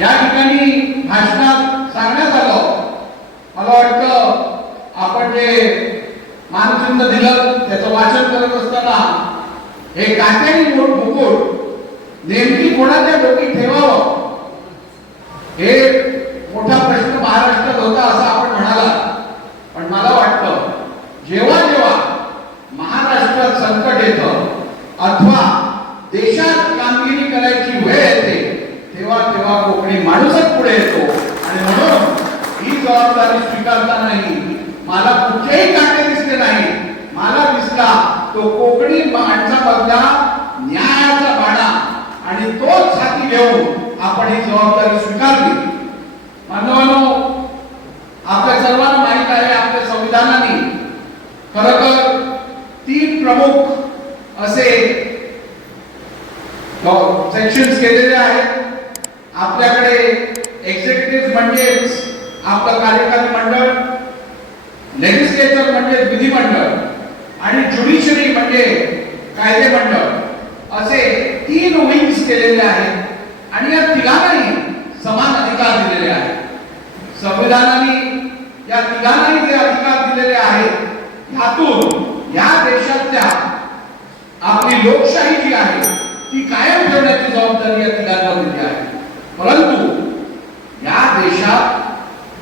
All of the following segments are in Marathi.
या ठिकाणी भाषणात सांगण्यात आलं. मला वाटतं आपण जे मानचिन्ह दिलं त्याचं वाचन करत असताना हे कात्यानी मोठ मुकुट नेमकी कोणाच्या डोकी ठेवावं? हे मोठा प्रश्न महाराष्ट्रात होता असं आपण म्हणाला. पण मला वाटतं जेव्हा जेव्हा महाराष्ट्रात संकट येतं अथवा देशात कामगिरी करायची वेळ येते तेव्हा तेव्हा कोकणी माणूसच पुढे येतो आणि म्हणून जबाबदारी स्वीकारता नाही. मला कुठेही काटे दिसले नाही. मला दिसला तो कोकणी माणसामधला न्यायाचा बाणा आणि तोच छाती घेऊन आपण ही जबाबदारी स्वीकारली. मानवानो आपल्या सर्वांना माहीत आहे आपल्या संविधानाने खरं तर तीन प्रमुख असे सेक्शन्स केलेले आहेत. आपल्याकडे एक्झिक्युटिव्ह म्हणजेच आपलं कार्यकारी मंडळ लेजिस्लेचर म्हणजे विधिमंडळ आणि ज्युडिशरी म्हणजे कायदे मंडळ. असे तीन विंग्स केलेले आहेत आणि या तिघांनाही समान अधिकार दिलेले आहेत. संविधानाने या तिघांनाही जे अधिकार दिलेले आहेत ह्यातून या देशातल्या आपली लोकशाही जी आहे ती कायम ठेवण्याची जबाबदारी या तिघांना दिली आहे परंतु या देशात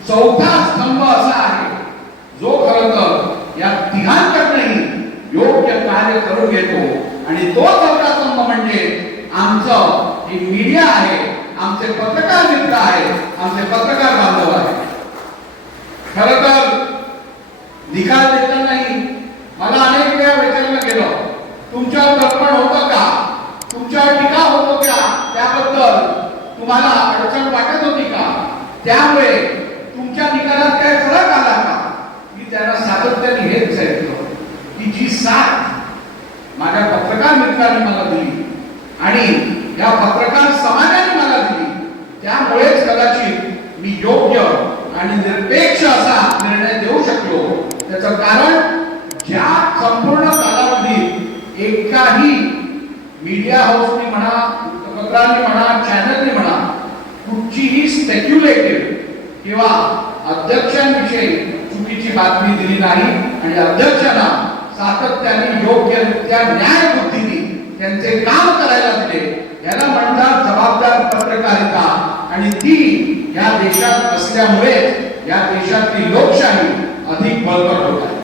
चौथा स्तंभ असा आहे. जो खरं तर या तिघांकडनंही योग्य कार्य करून घेतो. आणि तो चौथा स्तंभ म्हणजे आमचं ही मीडिया आहे आमचे पत्रकार मित्र आहे आमचे पत्रकार बांधव आहे. खर तर निकाल देतानाही मला अनेक वेळा विचारलं गेलं तुमच्यावर दर्पण होतं का? तुमच्यावर टीका होतो का? त्याबद्दल तुम्हाला अडचण वाटत होती का? त्यामुळे तुमच्या निकालात काय फरक आला का मी त्यांना सातत्याने हेच सांगितलं की जी साथ माझ्या पत्रकार मित्राने मला दिली. आणि या पत्रकार समाजाने मला दिली. त्यामुळेच कदाचित मी योग्य आणि निरपेक्ष असा निर्णय देऊ शकलो. त्याचं कारण ज्या संपूर्ण कालावधीत एकाही मीडिया हाऊसनी म्हणा वृत्तपत्रांनी म्हणा चॅनलनी म्हणा कुठचीही स्पेक्युलेटिव्ह किंवा अध्यक्षांविषयी चुकीची बातमी दिली नाही आणि अध्यक्षांना सातत्याने योग्यरित्या न्याय बुद्धीने त्यांचे काम करायला दिले. याला म्हणतात जबाबदार पत्रकारिता. आणि ती या देशात असल्यामुळे या देशातली लोकशाही अधिक बळकट होत आहे.